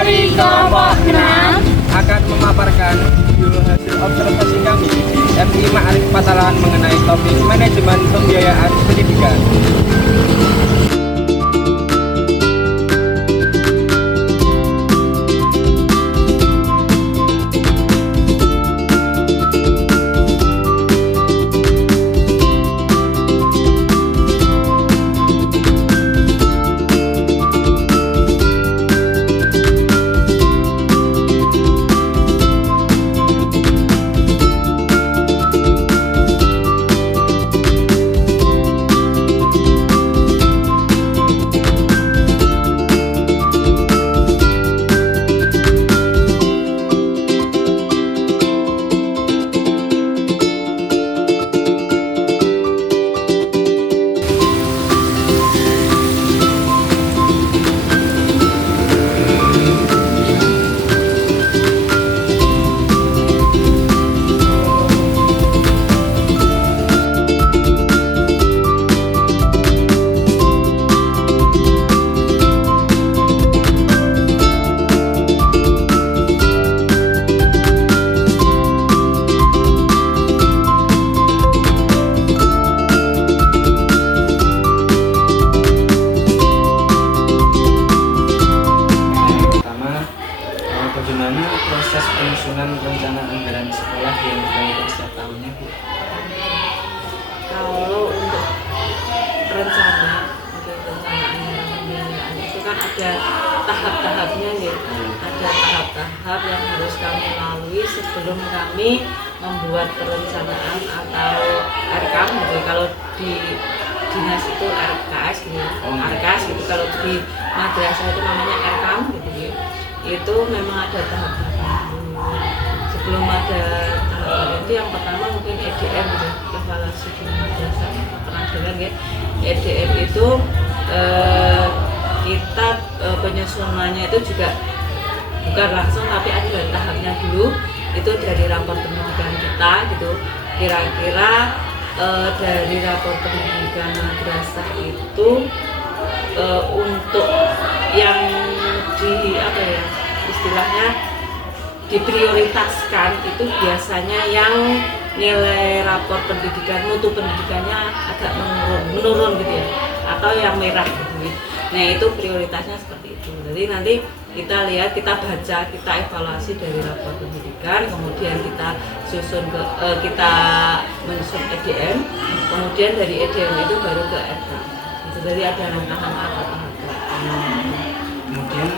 dari kelompok 6 akan memaparkan video hasil observasi kami di FI Ma'arif Patalan mengenai topik manajemen pembiayaan pendidikan. Bagaimana proses penyusunan rencana anggaran sekolah yang dilakukan setiap tahunnya, Bu? Kalau untuk rencana anggaran pembiayaan itu kan ada tahap-tahapnya ya. Ada tahap-tahap yang harus kami lalui sebelum kami membuat perencanaan atau RKAM gitu. Kalau di dinas itu RKS gitu, RKS gitu. Kalau di madrasah itu namanya RKAM gitu ya. Itu memang ada tahap-tahap. Sebelum ada tahap itu yang pertama mungkin EDM gitu, evaluasi di madrasah, pernah dengar ya. EDM itu kita penyusunannya itu juga bukan langsung tapi ada tahapnya dulu. Itu dari rapor pendidikan kita gitu. Kira-kira dari rapor pendidikan madrasah itu untuk yang di apa ya istilahnya diprioritaskan itu biasanya yang nilai rapor pendidikan mutu pendidikannya agak menurun gitu ya, atau yang merah gitu ya. Nah itu prioritasnya seperti itu. Jadi nanti kita lihat, kita baca, kita evaluasi dari rapor pendidikan, kemudian kita susun ke kita menyusun EDM, kemudian dari EDM itu baru ke RK. Jadi ada langkah-langkah. Kemudian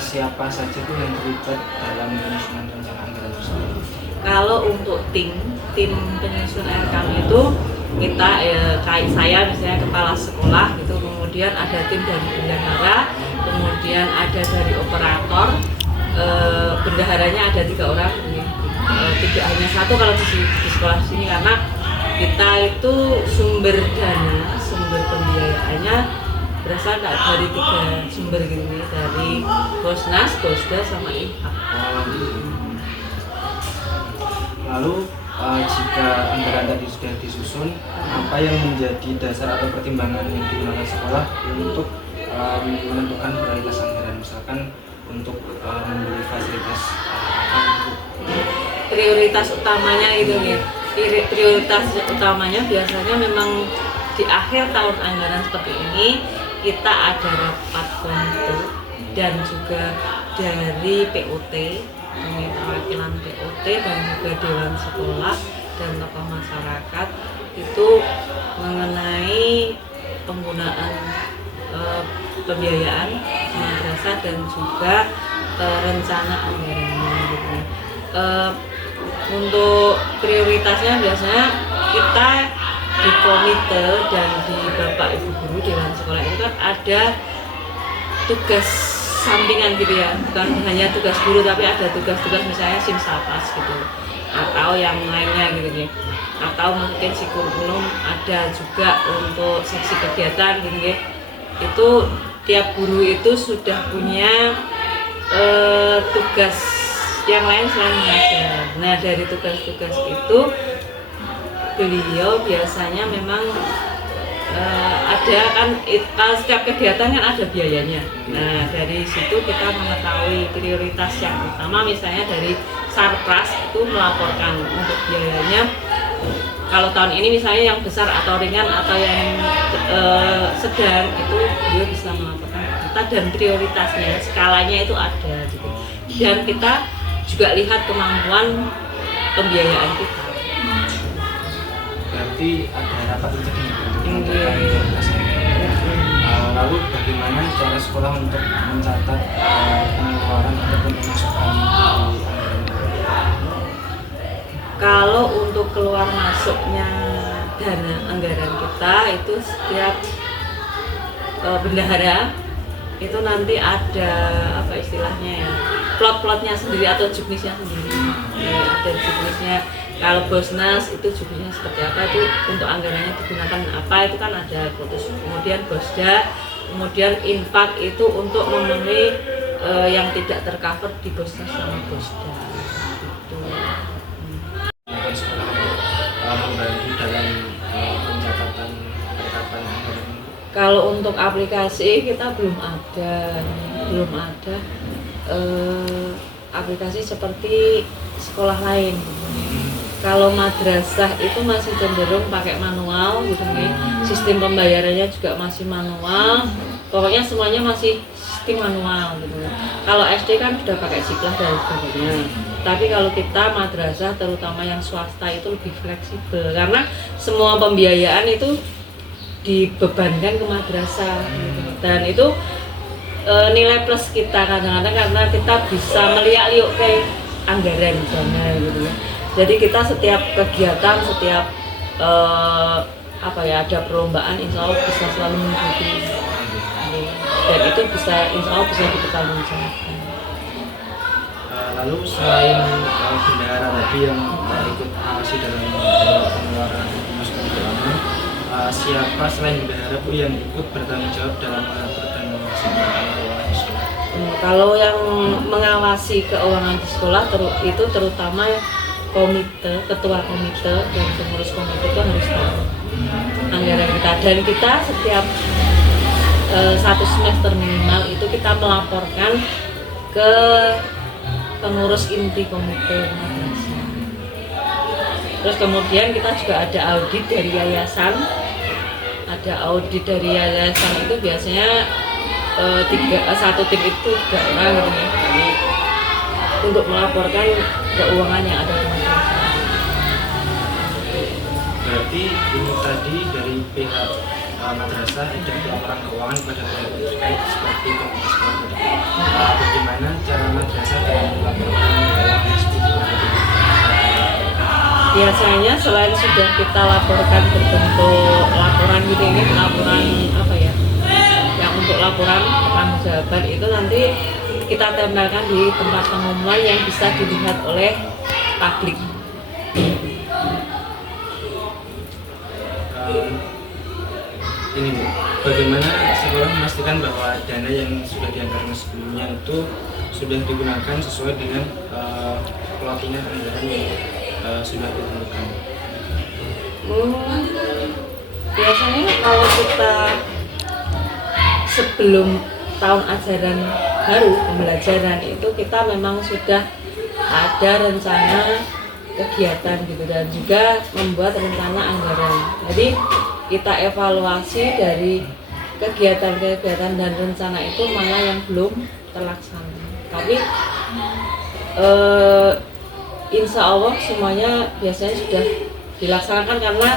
siapa saja tuh yang terlibat dalam penyusunan rencana anggaran tersebut? Kalau untuk tim penyusun RKAM itu kita kayak saya misalnya kepala sekolah gitu, kemudian ada tim dari bendahara, kemudian ada dari operator, bendaharanya ada 3 orang, tidak hanya 1 kalau di sekolah sini karena kita itu sumber dana, sumber pembiayaannya berasal dari 3 sumber gitu nih, dari Bosnas, Bosda sama IHAK. Lalu jika anggaran tadi sudah disusun, apa yang menjadi dasar atau pertimbangan yang digunakan sekolah untuk menentukan prioritas anggaran, misalkan untuk membeli fasilitas apa gitu? Prioritas utamanya gitu ya. Prioritas utamanya biasanya memang di akhir tahun anggaran seperti ini kita ada rapat komite dan juga dari POT, perwakilan POT dan juga Dewan Sekolah dan tokoh masyarakat itu mengenai penggunaan pembiayaan madrasah dan juga rencana anggarannya gitu. Untuk prioritasnya biasanya kita di komite dan di Bapak Ibu Guru Dewan Sekolah itu kan ada tugas sampingan gitu ya, bukan hanya tugas guru tapi ada tugas-tugas misalnya simsalpas gitu atau yang lainnya gitu ya, atau mungkin si kurikulum ada juga untuk seksi kegiatan gitu ya. Itu tiap guru itu sudah punya tugas yang lain selain mengajar. Nah dari tugas-tugas itu beliau biasanya memang ada kan kalau setiap kegiatan kan ada biayanya. Nah dari situ kita mengetahui prioritas yang utama, misalnya dari Sarpras itu melaporkan untuk biayanya. Kalau tahun ini misalnya yang besar atau ringan atau yang sedang itu dia bisa melaporkan kita dan prioritasnya, skalanya itu ada gitu. Dan kita juga lihat kemampuan pembiayaan kita. Berarti ada rapat untuk menentukan prioritasnya. Lalu bagaimana cara sekolah untuk mencatat pengeluaran ataupun pemasukan di anggaran? Kalau untuk keluar masuknya dana anggaran kita itu setiap bendahara itu nanti ada apa istilahnya ya, plot-plotnya sendiri atau juknisnya sendiri. Ada juknisnya. Kalau Bosnas itu juknisnya seperti apa, itu untuk anggarannya digunakan apa, itu kan ada putus. Kemudian Bosda, kemudian infak itu untuk memenuhi yang tidak tercover di Bosnas sama Bosda. Itu. Sekolah membantu dalam pencatatan perekapan anggaran. Kalau untuk aplikasi kita belum ada aplikasi seperti sekolah lain. Kalau madrasah itu masih cenderung pakai manual gitu nih. Sistem pembayarannya juga masih manual. Pokoknya semuanya masih sistem manual gitu. Kalau SD kan sudah pakai Siklah dan sebagainya. Tapi kalau kita madrasah terutama yang swasta itu lebih fleksibel karena semua pembiayaan itu dibebankan ke madrasah gitu. Dan itu nilai plus kita kadang-kadang karena kita bisa meliak-liuk ke anggaran dana gitu ya. Jadi kita setiap kegiatan, setiap ada perlombaan, insya Allah bisa selalu mengikuti dan itu bisa insya Allah bisa dipertanggungjawabkan. Lalu selain bendahara tadi yang ikut mengawasi dalam pengeluaran pemasukan keuangan, siapa selain bendahara Bu yang ikut bertanggung jawab dalam mengatur dan mengawasi keuangan di sekolah? Kalau yang mengawasi keuangan di sekolah itu terutama komite, ketua komite dan pengurus komite itu harus tahu anggaran kita, dan kita setiap satu semester minimal itu kita melaporkan ke pengurus inti komite madrasah. Terus kemudian kita juga ada audit dari yayasan. Itu biasanya satu tim itu 3 orang gitu ya. Jadi, untuk melaporkan keuangan yang ada di madrasah. Berarti ini tadi dari pihak madrasah ada laporan keuangan kepada pihak terkait seperti komite sekolah. Bagaimana cara madrasah dalam melaporkan keuangan tersebut? Biasanya selain sudah kita laporkan berbentuk laporan gitu ini, laporan apa ya, yang untuk laporan pertanggungjawaban itu nanti kita tempelkan di tempat pengumuman yang bisa dilihat oleh publik. Ini Bu, bagaimana sekolah memastikan bahwa dana yang sudah dianggarkan sebelumnya itu sudah digunakan sesuai dengan plottingan anggaran yang sudah ditentukan? Biasanya kalau kita sebelum tahun ajaran baru pembelajaran itu kita memang sudah ada rencana kegiatan gitu dan juga membuat rencana anggaran. Jadi kita evaluasi dari kegiatan-kegiatan dan rencana itu mana yang belum terlaksana. Tapi insya Allah semuanya biasanya sudah dilaksanakan karena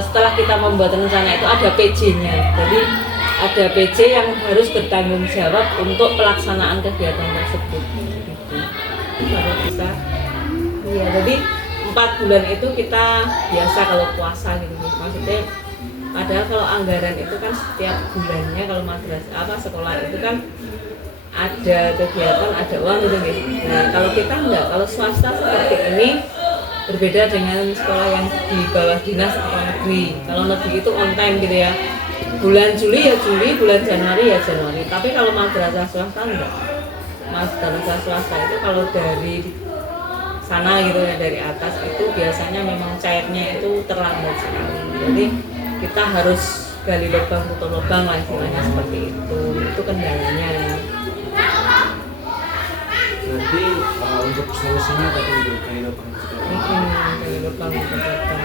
setelah kita membuat rencana itu ada PJ-nya. Jadi ada PJ yang harus bertanggung jawab untuk pelaksanaan kegiatan tersebut. Gitu. Baru bisa. Iya, jadi 4 bulan itu kita biasa kalau puasa gitu. Maksudnya padahal kalau anggaran itu kan setiap bulannya, kalau madrasah sekolah itu kan ada kegiatan, ada uang gitu. Nah, kalau kita enggak, kalau swasta seperti ini berbeda dengan sekolah yang di bawah dinas atau negeri. Kalau negeri itu on time gitu ya. Bulan Juli ya Juli, bulan Januari ya Januari. Tapi kalau madrasah swasta enggak. Madrasah swasta itu kalau dari sana gitu ya, dari atas itu biasanya memang cairnya itu terlambat sekali. Jadi kita harus gali lubang tutup lubang lah istilahnya seperti itu kendalanya. Berarti untuk solusinya tadi untuk gali lubang tutup lubang. Gali lubang tutup lubang.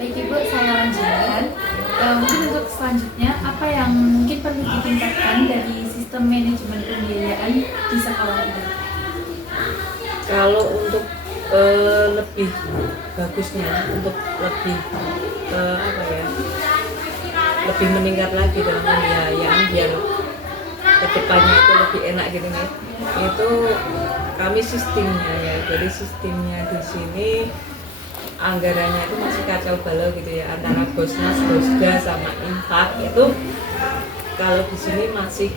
Baik Ibu, saya lanjutkan. Mungkin untuk selanjutnya, apa yang mungkin perlu ditingkatkan dari sistem manajemen pembiayaan di sekolah ini? Kalau untuk lebih bagusnya, untuk lebih lebih meningkat lagi dalam pembiayaan biar kedepannya itu lebih enak gitu nih. Itu kami sistemnya ya, jadi sistemnya di sini anggarannya itu masih kacau balau gitu ya, antara Bosnas, Bosda sama infak itu kalau di sini masih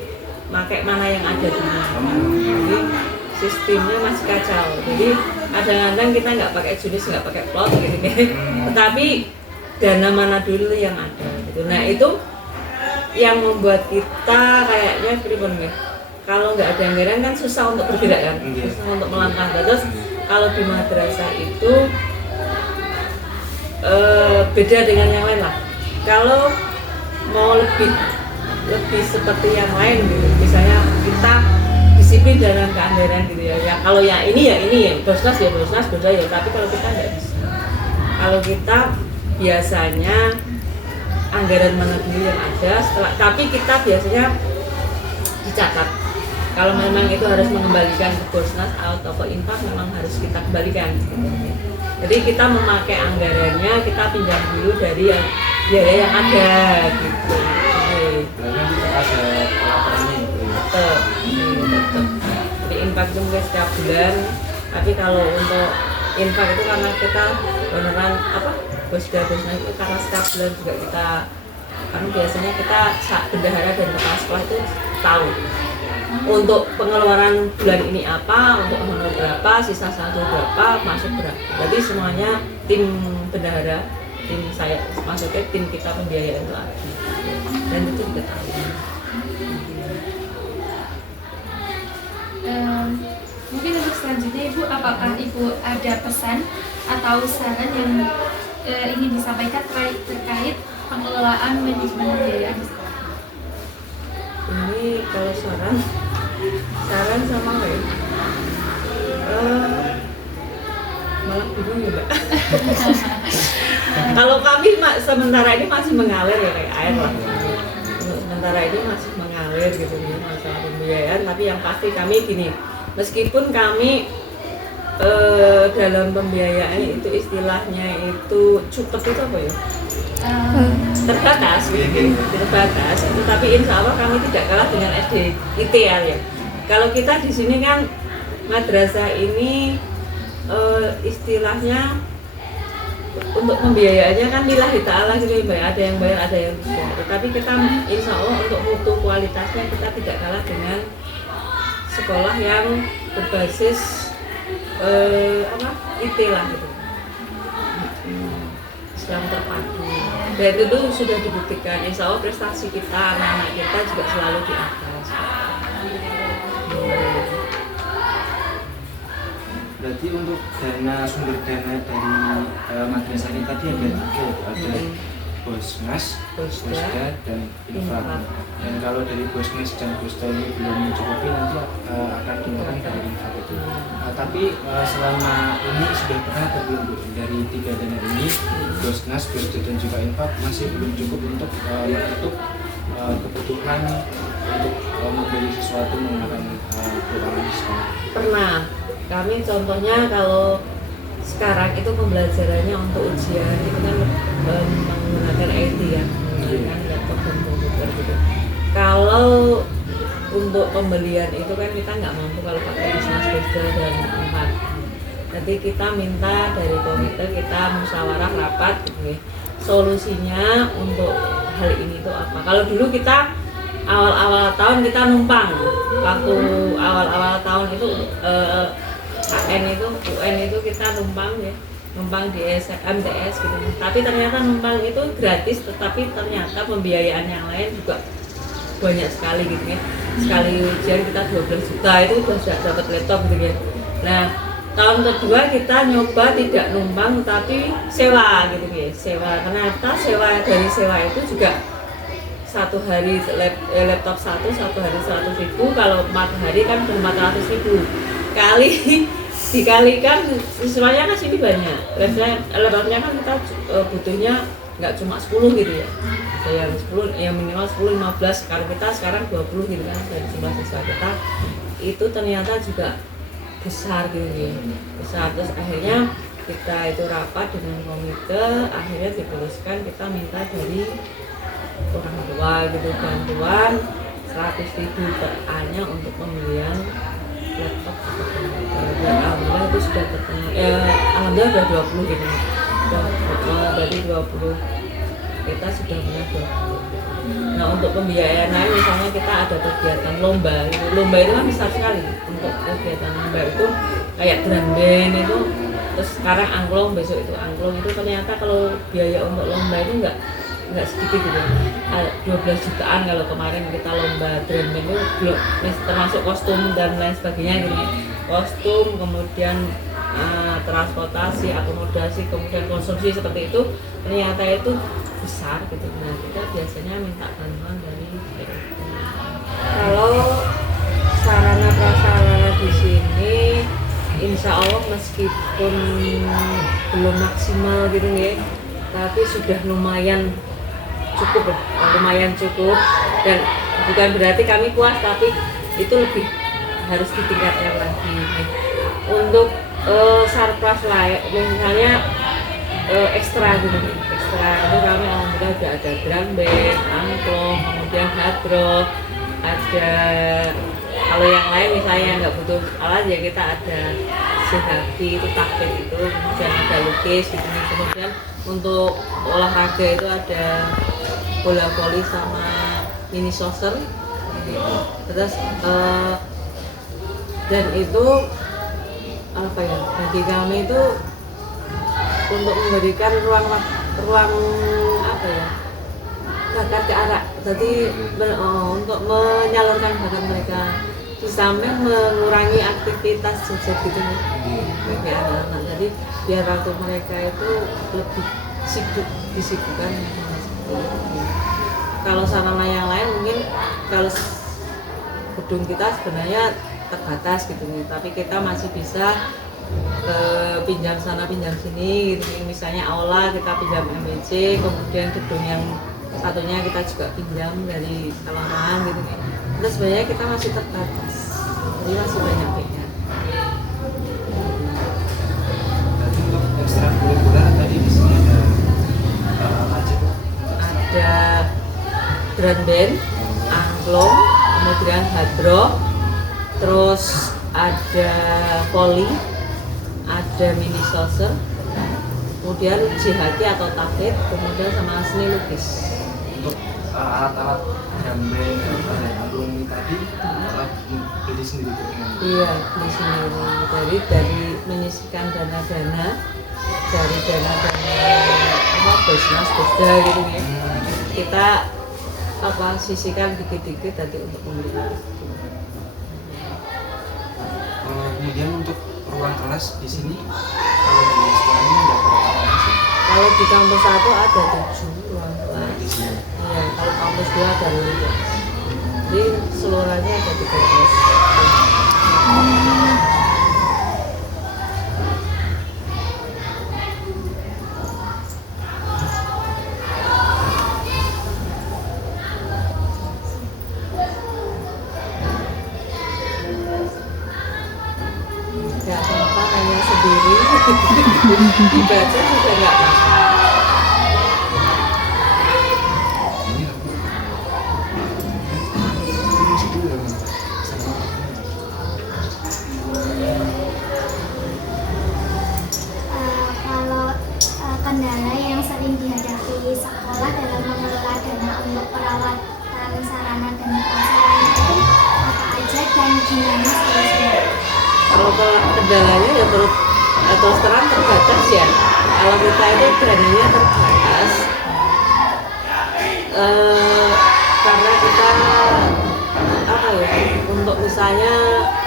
pakai mana yang ada dulu. Jadi sistemnya masih kacau. Jadi kadang-kadang kita nggak pakai jenis, nggak pakai plot gitu kan. Tetapi dana mana dulu yang ada gitu. Nah itu yang membuat kita kayaknya pribon ya. Kalau nggak ada anggaran kan susah untuk bergerak kan, susah untuk melangkah. Terus kalau di madrasah itu beda dengan yang lain lah. Kalau mau lebih seperti yang lain gitu, misalnya kita disiplin dalam keanggaran gitu ya. Ya kalau yang ini ya Bosnas ya Bosnas, Bosda ya. Tapi kalau kita nggak bisa. Kalau kita biasanya anggaran mana dulu yang ada, tapi kita biasanya dicatat. Kalau memang itu harus mengembalikan ke Bosnas atau ke infak, memang harus kita kembalikan. Jadi kita memakai anggarannya, kita pinjam dulu dari biaya yang ada gitu. Berarti kita ada pelaporannya itu. Betul. Jadi infak itu mungkin setiap bulan, tapi kalau untuk infak itu karena kita beneran Bosnas itu karena setiap bulan juga kita, karena biasanya kita bendahara dan kepala sekolah itu tahu untuk pengeluaran bulan ini apa, untuk honor berapa, sisa satu berapa, masuk berapa. Jadi semuanya tim bendahara, tim saya, maksudnya tim kita pembiayaan lagi, dan itu juga tahu. Mungkin untuk selanjutnya Ibu, apakah Ibu ada pesan atau saran yang ingin disampaikan terkait pengelolaan manajemen pembiayaan di sekolah? Ini kalau saran sama apa ya? Malah bingung ya Mbak. Kalau kami sementara ini masih mengalir ya kayak air lah. Sementara ini masih mengalir gitu ya masalah pembiayaan. Tapi yang pasti kami gini, meskipun kami dalam pembiayaan itu istilahnya itu cukup itu apa ya? Terbatas, tapi insya Allah kami tidak kalah dengan SD ITL ya. Kalau kita di sini kan madrasah ini istilahnya untuk pembiayaannya kan lillahi ta'ala gitu ya, ada yang bayar, ada yang tidak. Tetapi kita insya Allah untuk mutu kualitasnya kita tidak kalah dengan sekolah yang berbasis IT lah gitu. Islam terpadu. Dan itu sudah dibuktikan, insya Allah prestasi kita, anak-anak kita juga selalu di atas. Berarti untuk sumber dana dari madrasah ini tadi ada tiga, ada Bosnas, Bosda, dan infak. Dan kalau dari Bosnas dan Bosda ini belum mencukupi, nanti akan dilakukan dari infak itu. Tapi selama ini sudah pernah atau belum dari tiga dana ini, Bosnas, Bosda, dan juga infak masih belum cukup untuk menutup kebutuhan untuk membeli sesuatu menggunakan keuangan sekolah. Pernah. Kami contohnya kalau sekarang itu pembelajarannya untuk ujian itu kan menggunakan IT ya, menggunakan laptop dan komputer gitu. Kalau untuk pembelian itu kan kita nggak mampu kalau pakai Bosnas, Bosda dan infak. Nanti kita minta dari komite, kita musyawarah rapat gitu ya. Solusinya untuk hal ini itu apa? Kalau dulu kita awal-awal tahun kita numpang, waktu awal-awal tahun itu UN itu kita numpang ya, numpang di MTS gitu. Tapi ternyata numpang itu gratis, tetapi ternyata pembiayaan yang lain juga banyak sekali gitu ya. Sekali ujian kita 12 juta itu udah dapat laptop gitu ya. Nah, tahun kedua kita nyoba tidak numpang tapi sewa gitu ya. Sewa, ternyata dari sewa itu juga satu hari laptop satu hari 100.000, kalau 4 hari kan 400.000 kali dikalikan siswanya kan sini banyak. Laptopnya kan kita butuhnya nggak cuma 10 gitu ya, yang 10 yang minimal 10 15, kalau kita sekarang 20 gitu kan dari jumlah siswa kita itu ternyata juga besar gitu ya, besar. Terus akhirnya kita itu rapat dengan komite, akhirnya diputuskan kita minta dari orang tua gitu bantuan 100.000 per annya untuk pembelian laptop atau komputer. Dan alhamdulillah itu sudah ketemu, alhamdulillah udah 20 gitu, dari 20 kita sudah punya 20. Nah, untuk pembiayaan lain misalnya kita ada kegiatan lomba gitu. Lomba itu kan besar sekali. Untuk kegiatan lomba itu kayak drum band itu, terus sekarang angklung, besok itu angklung, itu ternyata kalau biaya untuk lomba itu enggak sedikit gitu. 12 jutaan kalau kemarin kita lomba drum band itu belum termasuk kostum dan lain sebagainya gitu. Kostum, kemudian transportasi, akomodasi, kemudian konsumsi seperti itu, ternyata itu besar gitu. Nah, kita biasanya minta bantuan dari PRT. Kalau sarana prasarana di sini insya Allah meskipun belum maksimal gitu ya, tapi sudah lumayan cukup lah, dan bukan berarti kami puas, tapi itu lebih harus ditingkatkan lagi. Untuk sarpras lain misalnya ekstra gitu, itu kami alhamdulillah udah ada drum band, angklung, kemudian hard rock, ada kalau yang lain misalnya nggak butuh alat ya kita ada CHP itu takbir itu, kemudian ada lukis gitu. Kemudian untuk olahraga itu ada bola voli sama mini soccer terus dan itu apa ya, bagi kami itu untuk memberikan ruang apa ya, bakat ke arah, jadi untuk menyalurkan bakat mereka, di samping mengurangi aktivitas sosial gitu bagi anak-anak. Jadi biar waktu mereka itu lebih disibukkan. Kalau sarana yang lain mungkin kalau gedung kita sebenarnya terbatas gitu nih, tapi kita masih bisa pinjam sana pinjam sini gitu. Misalnya aula kita pinjam MBC, kemudian gedung yang satunya kita juga pinjam dari Kelurahan gitu nih. Terus sebenarnya kita masih terbatas, jadi masih banyak PR. Jadi untuk ekstrakurikuler tadi di sini ada apa aja? Ada drum band, angklung, kemudian hard rock, terus ada volley, ada mini soccer, kemudian JHT atau tafid, kemudian sama seni lukis. Untuk alat-alat drum band dan angklung tadi beli sendiri dengan? Iya, beli sendiri dari menyisikan dana-dana dari dana-dana bisnis gitu ya. Kita sisihkan dikit-dikit tadi untuk membeli. Kemudian untuk ruang kelas di sini kalau di sekolahnya ada berapa orang sih? Kalau di kampus 1 ada 7 ruang kelas. Di sini. Iya, kalau kampus 2 ada 15. Jadi seluruhnya ada 13. Nggak apa-apa, hanya sendiri. Dibaca juga nggak apa-apa. Kalau kendala yang sering dihadapi sekolah dalam mengelola dana untuk perawatan sarana dan prasarana itu apa aja dan gimana solusinya? Kalau kendalanya ya terus terang terbatas ya. Kalau kita itu dananya terbatas, karena kita apa ya, untuk misalnya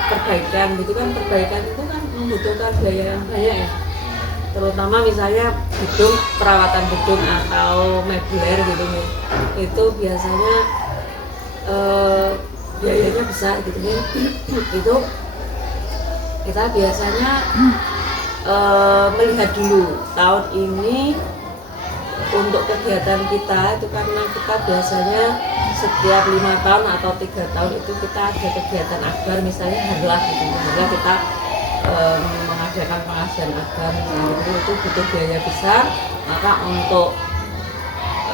perbaikan gitu kan, perbaikan itu kan membutuhkan biaya yang banyak ya, terutama misalnya gedung, perawatan gedung atau meubiler gitu nih, itu biasanya biayanya besar gitu nih. Itu kita biasanya melihat dulu tahun ini untuk kegiatan kita itu, karena kita biasanya setiap 5 tahun atau 3 tahun itu kita ada kegiatan akbar, misalnya harlah gitu, harlah kita mengadakan pengajian akbar itu butuh biaya besar, maka untuk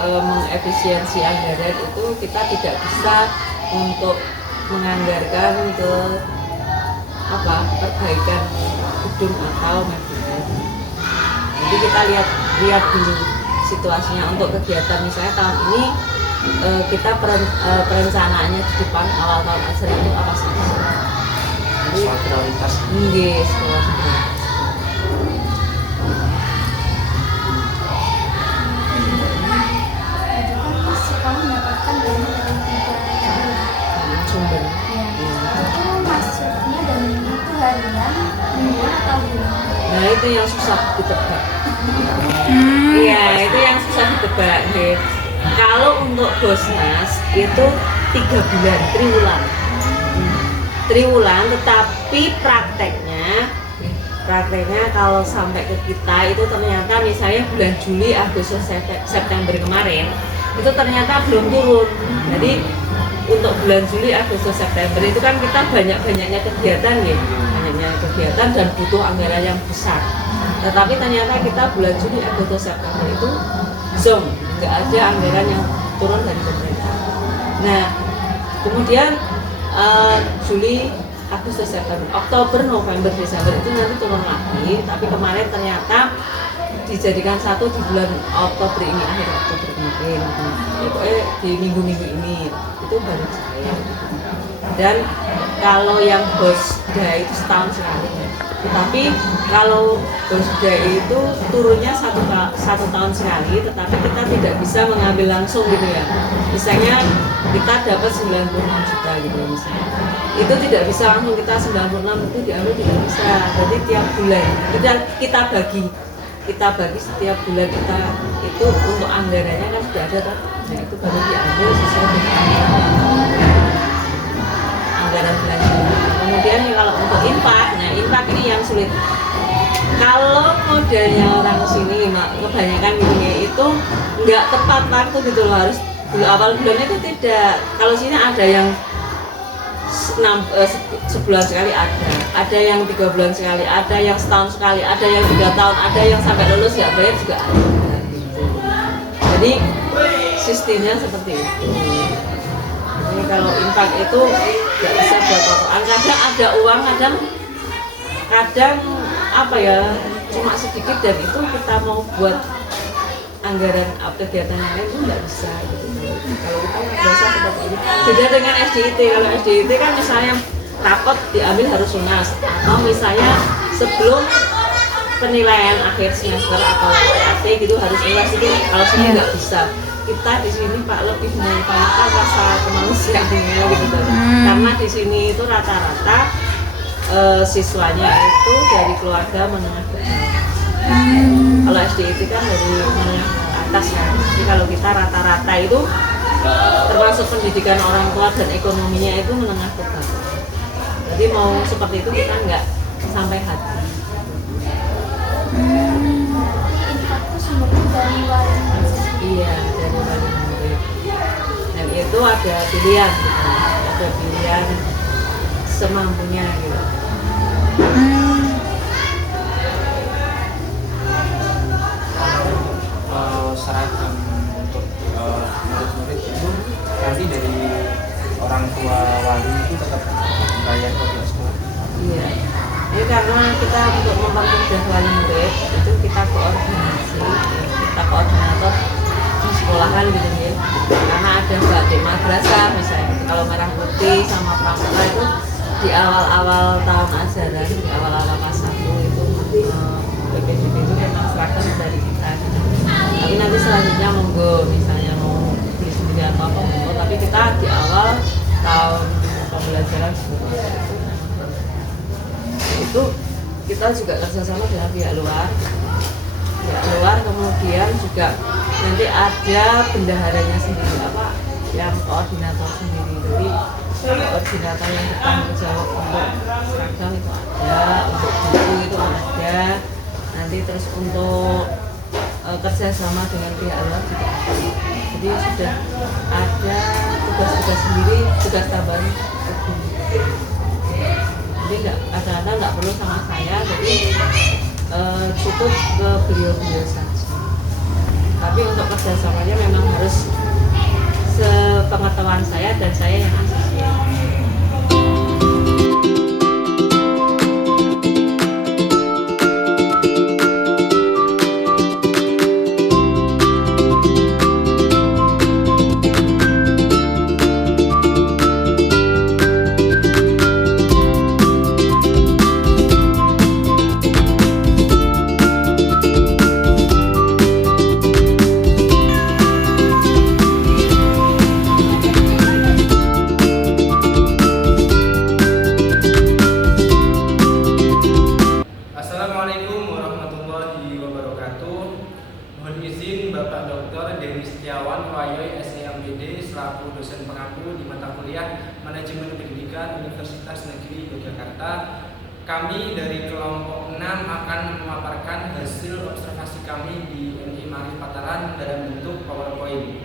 mengefisiensi anggaran itu kita tidak bisa untuk menganggarkan ke perbaikan gedung atau meubiler. Jadi kita lihat dulu situasinya untuk kegiatan, misalnya tahun ini kita perencanaannya di depan awal tahun ajar itu apa sih? Soal prioritas. Yes, sekolah mendapatkan dana dari 3 sumber. itu maksudnya dananya itu harian, mingguan atau bulanan? Nah itu yang susah ditebak. Iya, itu yang susah ditebak. Kalau untuk Bosnas itu 3 bulan, triwulan, tetapi prakteknya kalau sampai ke kita itu ternyata misalnya bulan Juli, Agustus, September kemarin itu ternyata belum turun. Jadi untuk bulan Juli, Agustus, September itu kan kita banyaknya kegiatan ya, dan butuh anggaran yang besar. Tetapi ternyata kita bulan Juli, Agustus, September itu zong, nggak ada anggaran yang turun dari pemerintah. Nah, kemudian Juli, Agustus, September, Oktober, November, Desember itu nanti turun lagi. Tapi kemarin ternyata dijadikan satu di bulan Oktober ini, akhir Oktober kemarin, pokoknya di minggu-minggu ini itu baru saya. Dan kalau yang Bosda itu setahun sekali, tetapi kalau Bosda itu turunnya satu tahun sekali, tetapi kita tidak bisa mengambil langsung gitu ya. Misalnya kita dapat 96 juta gitu misalnya, itu tidak bisa langsung kita 96 itu diambil, tidak bisa. Jadi tiap bulan kita bagi setiap bulan kita itu untuk anggarannya kan sudah ada kan, nah itu baru diambil sesuai dengan anggaran belanja. Kemudian kalau untuk infak, nah infak ini yang sulit. Kalau modelnya orang sini kebanyakan gini itu nggak tepat waktu gitu loh, harus awal bulan itu tidak. Kalau sini ada yang sebulan sekali, ada yang 3 bulan sekali, ada yang setahun sekali, ada yang 3 tahun, ada yang sampai lulus nggak bayar juga ada gitu. Jadi sistemnya seperti itu. Jadi kalau infak itu nggak bisa buat apa-apa. Kadang ada uang, kadang apa ya, cuma sedikit, dan itu kita mau buat anggaran kegiatan yang lain itu nggak bisa gitu. Kalau kita nggak biasa seperti ini. Beda dengan SDIT. Kalau SDIT kan misalnya rapot diambil harus lunas, atau misalnya sebelum penilaian akhir semester atau PAT gitu harus lunas, itu kalau sini nggak bisa. Kita di sini Pak lebih mengutamakan rasa kemanusiaannya gitu, karena di sini itu rata-rata siswanya itu dari keluarga menengah ke bawah. Kalau SDIT kan dari menengah ke atas ya. Jadi kalau kita rata-rata itu termasuk pendidikan orang tua dan ekonominya itu menengah ke bawah. Jadi mau seperti itu kita nggak sampai hati. Infak itu sumbernya dari wali murid. Iya, dari wali murid. Dan itu ada pilihan, gitu. Ada pilihan semampunya gitu. Seragam untuk murid-murid itu nanti dari orang tua wali itu tetap bayar ke pihak sekolah. Iya. Ini karena kita untuk mempermudah wali murid itu kita koordinator di sekolahan gitu ya. Karena ada batik madrasah misalnya, kalau merah putih sama pramuka itu di awal-awal tahun ajaran, di awal-awal kelas 1 itu kita juga kerjasama dengan pihak luar. Kemudian juga nanti ada bendaharanya sendiri, yang koordinator sendiri. Jadi koordinator yang bertanggung jawab untuk seragam itu ada, untuk buku itu ada, nanti terus untuk kerjasama dengan pihak luar juga ada. Jadi sudah ada tugas-tugas sendiri, tugas tambahan. Jadi kadang-kadang nggak perlu sama saya, jadi cukup ke beliau-beliau saja. Tapi untuk kerjasamanya memang harus sepengetahuan saya dan saya yang asisten. Assalamualaikum warahmatullahi wabarakatuh. Mohon izin Bapak Dr. Denny Setiawan, Wayoy SEMBD selaku dosen pengampu di mata kuliah Manajemen Pendidikan Universitas Negeri Yogyakarta. Kami dari kelompok 6 akan memaparkan hasil observasi kami di MI Ma'arif Pataran dalam bentuk PowerPoint.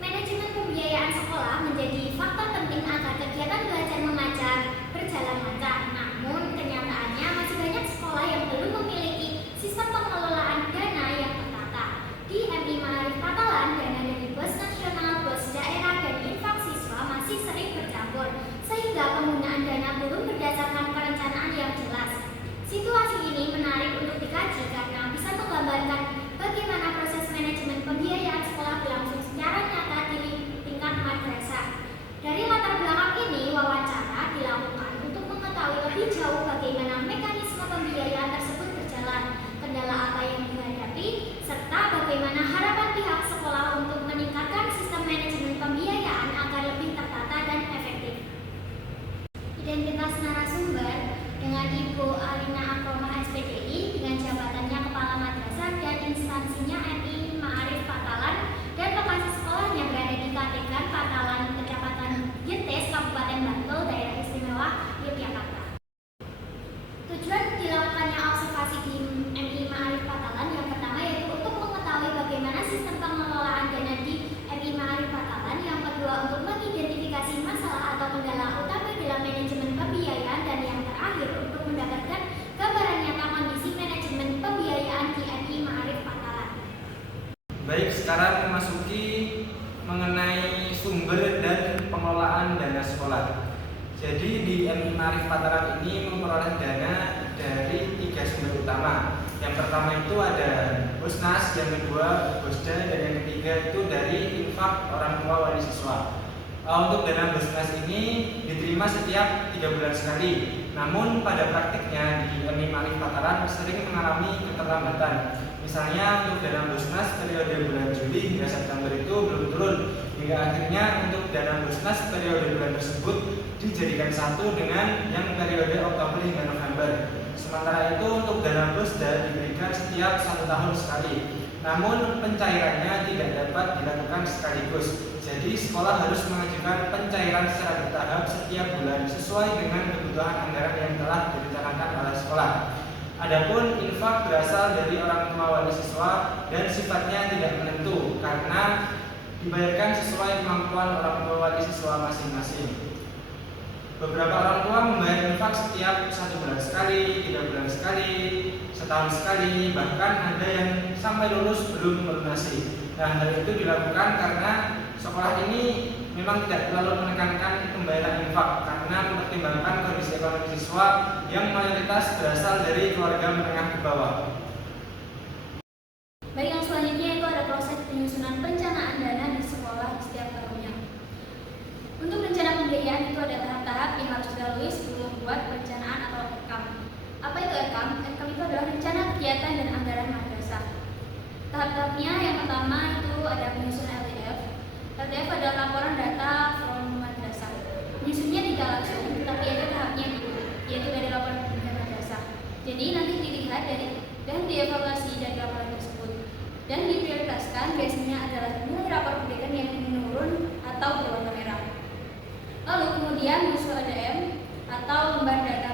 Manajemen pembiayaan sekolah menjadi faktor penting agar kegiatan belajar mengajar berjalan lancar. Namun, kenyataannya masih banyak sekolah yang belum memiliki sistem pengelolaan dana yang tertata. Di MI Ma'arif Patalan, dana dari BOS nasional, BOS daerah, dan infak siswa masih sering bercampur, sehingga penggunaan dana belum berdasarkan perencanaan yang jelas. Situasi ini menarik untuk dikaji karena bisa menggambarkan bagaimana proses manajemen pembiayaan sekolah berlangsung secara nyata di tingkat madrasah. Dari latar belakang ini, wawancara dilakukan untuk mengetahui lebih jauh bagaimana mekanisme pembiayaan tersebut berjalan, kendala apa yang dihadapi, serta bagaimana harapan pihak sekolah untuk meningkatkan sistem manajemen pembiayaan agar lebih tertata dan efektif. Identitas narasumber dengan Ibu Alina Akromah SPDI dengan jabatannya Kepala Madrasah dan instansinya MI Ma'arif Patalan dan lokasi sekolahnya berada di Kategan Patalan, Kecamatan Yetes, Kabupaten Bantul, Daerah Istimewa Yogyakarta. Tujuan dilakukannya observasi di MI Ma'arif Patalan yang pertama yaitu untuk mengetahui bagaimana sistem pengelolaan dana di MI Ma'arif Patalan, yang kedua untuk mengidentifikasi masalah atau kendala utama dalam manajemen pembiayaan, dan yang terakhir untuk mendapatkan gambaran nyata kondisi manajemen pembiayaan di MI Ma'arif Patalan. Baik, sekarang memasuki mengenai sumber dan pengelolaan dana sekolah. Jadi di MI Ma'arif Pataran ini memperoleh dana dari 3 sumber utama. Yang pertama itu ada Bosnas, yang kedua Bosda, dan yang ketiga itu dari infak orang tua wali siswa. Untuk dana Bosnas ini diterima setiap 3 bulan sekali. Namun pada praktiknya di MI Ma'arif Pataran sering mengalami keterlambatan. Misalnya untuk dana Bosnas periode bulan Juli hingga September itu belum turun, hingga akhirnya untuk dana Bosnas periode bulan tersebut dijadikan satu dengan yang periode Oktober hingga November. Sementara itu untuk dana Bosda diberikan setiap 1 tahun sekali. Namun pencairannya tidak dapat dilakukan sekaligus. Jadi sekolah harus mengajukan pencairan secara bertahap setiap bulan sesuai dengan kebutuhan anggaran yang telah direncanakan oleh sekolah. Adapun infak berasal dari orang tua wali siswa dan sifatnya tidak menentu karena dibayarkan sesuai kemampuan orang tua wali siswa masing-masing. Beberapa orang tua membayar infak setiap 1 bulan sekali, 3 bulan sekali, setahun sekali, bahkan ada yang sampai lulus belum melunasi. Nah, hal itu dilakukan karena sekolah ini memang tidak terlalu menekankan pembayaran infak karena mempertimbangkan kondisi ekonomi siswa yang mayoritas berasal dari keluarga menengah ke bawah. Baik, yang selanjutnya itu ada proses penyusunan perencanaan dana di sekolah di setiap tahunnya. Untuk rencana pembiayaan itu ada tahap-tahap yang harus dilalui sebelum membuat perencanaan atau RKAM. Apa itu RKAM? RKAM itu adalah rencana kegiatan dan anggaran madrasah. Tahap-tahapnya yang pertama itu ada penyusunan LDF. LDF adalah laporan data from madrasah. Jadi nanti dilihat dan dievaluasi dari laporan tersebut dan diprioritaskan biasanya adalah nilai rapor pendidikan yang menurun atau berwarna merah. Lalu kemudian musuh ADM atau lembar data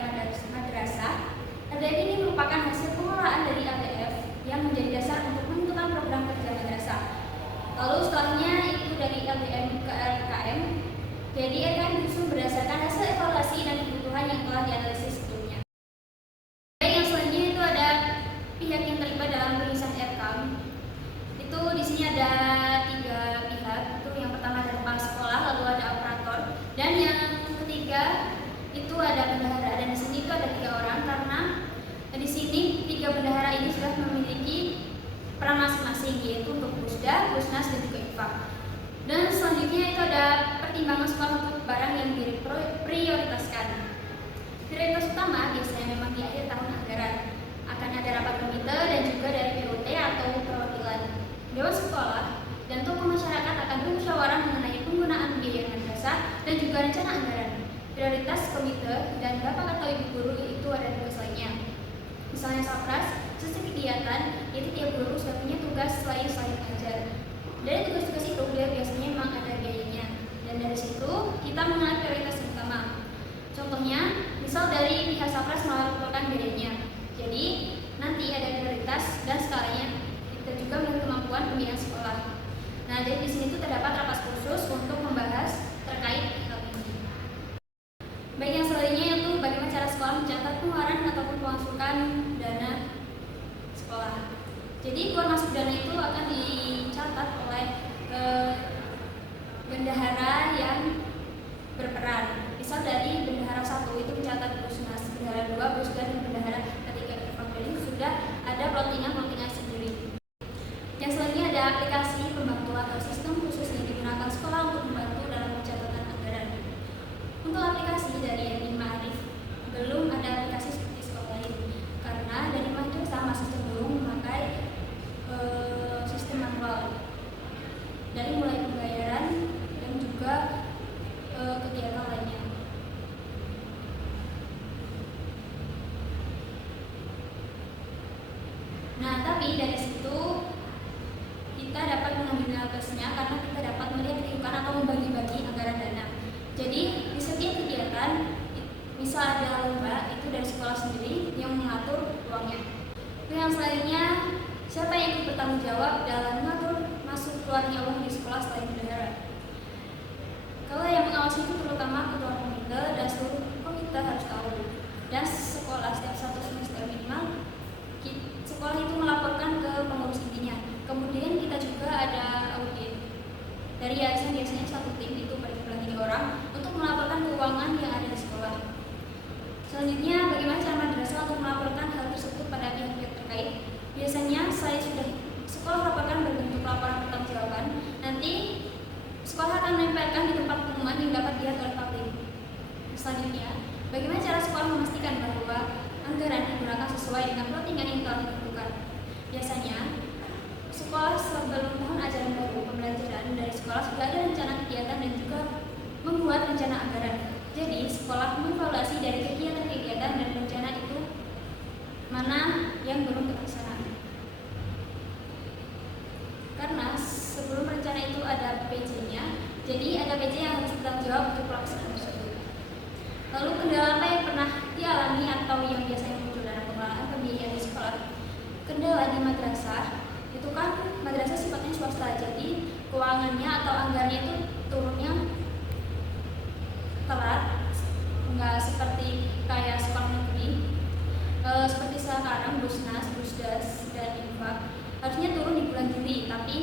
madrasah. ADM ini merupakan hasil pengolahan dari ATF yang menjadi dasar untuk menentukan program kerja madrasah. Lalu setelahnya itu dari LDM ke RKM. Jadi RKM disusun berdasarkan hasil evaluasi dan kebutuhan yang telah dianalisis sebelumnya. Baik, yang selanjutnya itu ada pihak yang terlibat dalam penyusunan RKM. Itu di sini ada 3 pihak. Itu yang pertama ada kepala sekolah, lalu ada operator, dan yang ketiga itu ada bendahara. Dan di sini itu ada 3 orang karena di sini 3 bendahara ini sudah memiliki peran masing-masing, yaitu untuk Busda, Busnas, dan juga IPA. Dan selanjutnya itu ada pertimbangan sekolah untuk barang yang diprioritaskan. Prioritas utama biasanya memang di akhir tahun anggaran akan ada rapat komite dan juga dari PUT atau perwakilan dewan sekolah dan tokoh masyarakat akan bermusyawarah mengenai penggunaan biaya madrasah dan juga rencana anggaran. Prioritas komite dan bapak atau ibu guru itu ada tugas lainnya. Misalnya Sapras, sesi kegiatan, itu tiap guru sudah punya tugas selain mengajar. Dari tugas-tugas itu dia biasanya memang ada biayanya. Dan dari situ kita mengenal prioritas yang utama. Contohnya, misal dari pihak Sapras melaporkan biayanya. Jadi nanti ada prioritas dan skalanya. Kita juga melihat kemampuan pembinaan sekolah. Nah, jadi di sini tuh terdapat rapat khusus untuk membahas terkait hal ini. Baik, yang selanjutnya yaitu bagaimana cara sekolah mencatat pengeluaran ataupun pemasukan dana sekolah. Jadi keluar masuk dana itu akan dicatat oleh bendahara yang berperan. Misal dari bendahara 1 itu mencatat Busnas, bendahara 2 Busda, dan bendahara ketiga Jadi sudah ada plottingan sendiri. Yang selanjutnya ada aplikasi pembantu atau sistem khusus yang digunakan sekolah untuk membantu dalam pencatatan anggaran. Untuk aplikasi dari Eni Ma'arif belum ada aplikasi seperti sekolah lain karena dari madrasah masih cenderung memakai sistem manual dari mulai pembayaran dan juga kegiatan lainnya. Nah, tapi dari situ kita dapat mengambil plusnya karena kita dapat melihat kehidupan atau membagi-bagi anggaran dana. Jadi di setiap kegiatan, misal ada lomba, itu dari sekolah sendiri yang mengatur uangnya. Yang selanjutnya, siapa yang ikut bertanggung jawab dalam mengatur masuk keluarnya uang di sekolah selain bendahara? Kalau yang mengawasi itu terutama ketua komite dan seluruh komite harus tahu. Dan sekolah setiap 1 semester minimal, sekolah itu melaporkan ke pengurus intinya. Kemudian kita juga ada audit dari yayasan, biasanya 1 tim itu berjumlah 3 orang untuk melaporkan keuangan yang ada di sekolah. Selanjutnya, bagaimana cara madrasah untuk melaporkan hal tersebut pada pihak-pihak terkait? Biasanya saya sudah sekolah laporkan berbentuk laporan pertanggungjawaban. Nanti sekolah akan menempelkan di tempat pengumuman yang dapat dilihat oleh publik. Selanjutnya, bagaimana cara sekolah memastikan bahwa anggaran digunakan sesuai dengan plottingan yang telah ditentukan? Biasanya, sekolah sebelum tahun ajaran baru pembelajaran dari sekolah sudah ada rencana kegiatan dan juga membuat rencana anggaran. Jadi, sekolah mengevaluasi dari kegiatan-kegiatan dan rencana itu mana yang belum terlaksana. Karena sebelum rencana itu ada PJ-nya, jadi ada PJ yang harus bertanggung jawab untuk pelaksanaan tersebut. Lalu kendala apa yang pernah dialami atau yang biasanya muncul dalam pengelolaan pembiayaan di sekolah? Kendala di madrasah, itu kan madrasah sifatnya swasta, jadi keuangannya atau anggarannya itu turunnya telat, nggak seperti kayak sekolah negeri. Seperti sekarang Busnas, Busdas, dan Infak harusnya turun di bulan Juli, tapi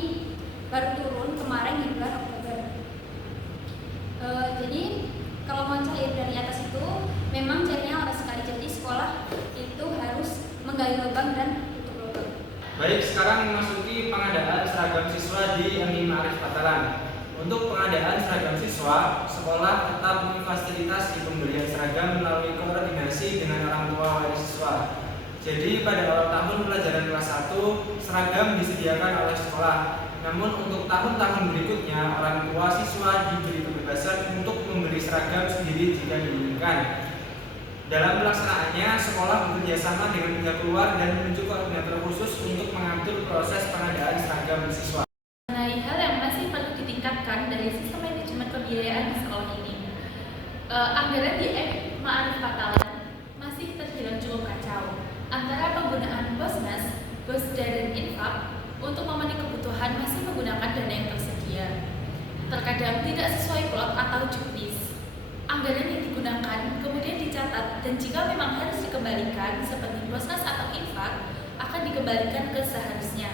baru turun kemarin di bulan Oktober. Jadi kalau mau cair dari atas itu memang cairnya lambat sekali, jadi sekolah itu harus menggali lubang dan tutup lubang. Baik, sekarang memasuki pengadaan seragam siswa di Eni Ma'arif Batalan. Untuk pengadaan seragam siswa, sekolah tetap memfasilitasi pembelian seragam melalui koordinasi dengan orang tua wali siswa. Jadi pada awal tahun pelajaran kelas 1, seragam disediakan oleh sekolah. Namun untuk tahun-tahun berikutnya, orang tua siswa diberi kebebasan untuk membeli seragam sendiri jika diinginkan. Dalam pelaksanaannya, sekolah bekerja sama dengan pihak luar dan menunjuk koordinator khusus untuk mengatur proses pengadaan seragam siswa. Mengenai hal yang masih perlu ditingkatkan dari sistem manajemen pembiayaan di sekolah ini, anggaran di Ma'arif Patalan masih terbilang cukup kacau antara penggunaan Bosnas, Bosda, dan Infak untuk memenuhi kebutuhan masih menggunakan dana yang tersedia. Terkadang tidak sesuai plot atau juknis. Anggaran yang digunakan kemudian dicatat dan jika memang harus dikembalikan seperti Bosnas atau Infak akan dikembalikan ke seharusnya.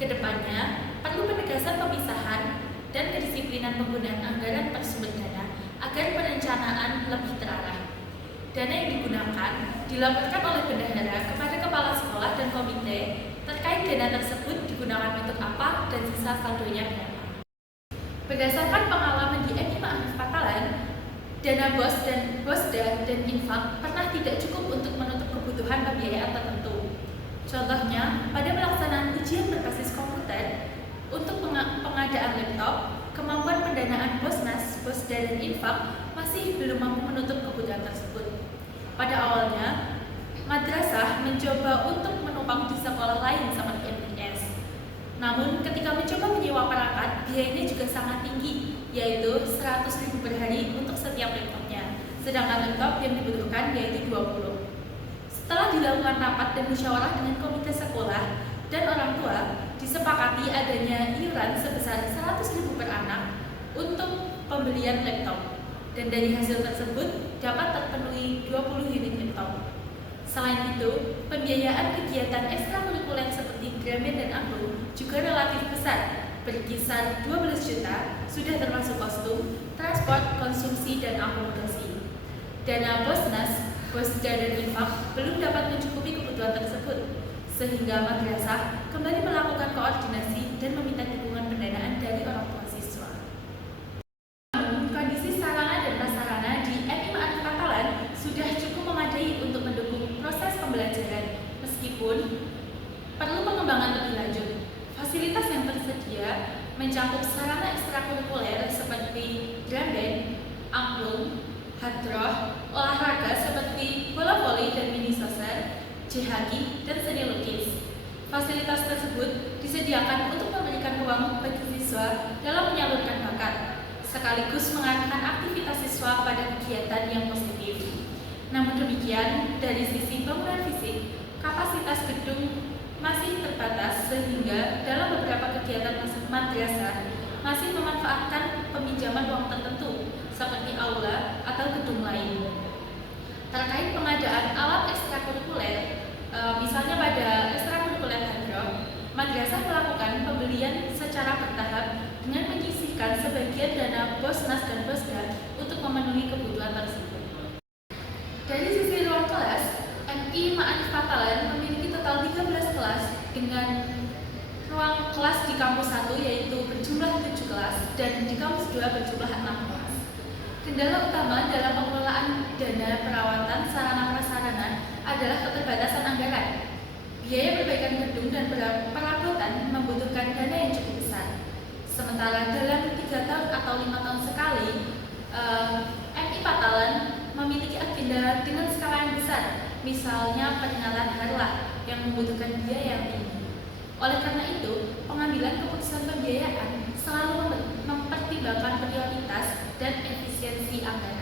Kedepannya, perlu penegasan pemisahan dan kedisiplinan penggunaan anggaran per sumber dana agar perencanaan lebih terarah. Dana yang digunakan dilaporkan oleh bendahara kepada kepala sekolah dan komite terkait dana tersebut digunakan untuk apa dan sisa saldonya berapa. Berdasarkan pengalaman di MI Ma'arif Patalan, dana BOS dan Bosda dan Infak pernah tidak cukup untuk menutup kebutuhan pembiayaan tertentu. Contohnya, pada pelaksanaan ujian berbasis komputer, untuk pengadaan laptop, kemampuan pendanaan Bosnas, Bosda, dan Infak masih belum mampu menutup kebutuhan tersebut. Pada awalnya, madrasah mencoba untuk menopang di sekolah lain seperti MTS. Namun, ketika mencoba menyewa perangkat, biayanya juga sangat tinggi, yaitu 100.000 per hari untuk setiap laptopnya, sedangkan laptop yang dibutuhkan yaitu 20. Setelah dilakukan rapat dan musyawarah dengan komite sekolah dan orang tua, disepakati adanya iuran sebesar 100.000 per anak untuk pembelian laptop, dan dari hasil tersebut dapat terpenuhi 20 unit laptop. Selain itu, pembiayaan kegiatan ekstrakurikuler seperti Gramen dan Angklung juga relatif besar, berkisar 12 juta, sudah termasuk kostum, transport, konsumsi, dan akomodasi. Dana Bosnas, Bosda, dan Infak belum dapat mencukupi kebutuhan tersebut, sehingga madrasah kembali melakukan koordinasi dan meminta dukungan pendanaan dari orang tua siswa. Kondisi sarana dan prasarana di MI Ma'arif Patalan sudah cukup memadai untuk mendukung proses pembelajaran, meskipun perlu pengembangan lebih lanjut. Fasilitas yang tersedia mencakup sarana ekstrakurikuler seperti drum band, angklung, hadroh, olahraga seperti bola voli dan mini soccer, jihaki, dan seni lukis. Fasilitas tersebut disediakan untuk memberikan ruang bagi siswa dalam menyalurkan bakat, sekaligus mengarahkan aktivitas siswa pada kegiatan yang positif. Namun demikian, dari sisi bangunan fisik, kapasitas gedung masih terbatas sehingga dalam beberapa kegiatan madrasah masih memanfaatkan peminjaman ruang tertentu seperti aula atau gedung lain. Terkait pengadaan alat ekstrakurikuler, misalnya pada ekstrakurikuler hadroh, madrasah melakukan pembelian secara bertahap dengan menyisihkan sebagian dana Bosnas dan Bosda untuk memenuhi kebutuhan tersebut. Dari sisi ruang kelas, MI Ma'arif Patalan memiliki total 13 kelas dengan ruang kelas di kampus 1 yaitu berjumlah 7 kelas dan di kampus 2 berjumlah 6 kelas. Kendala utama dalam pengelolaan dana perawatan sarana prasarana adalah keterbatasan anggaran. Biaya perbaikan gedung dan perabotan membutuhkan dana yang cukup besar. Sementara dalam 3 tahun atau 5 tahun sekali, MI Patalan memiliki agenda dengan skala yang besar, misalnya peringatan harlah yang membutuhkan biaya yang tinggi. Oleh karena itu, pengambilan keputusan pembiayaan selalu mempertimbangkan prioritas dan efisiensi anggaran.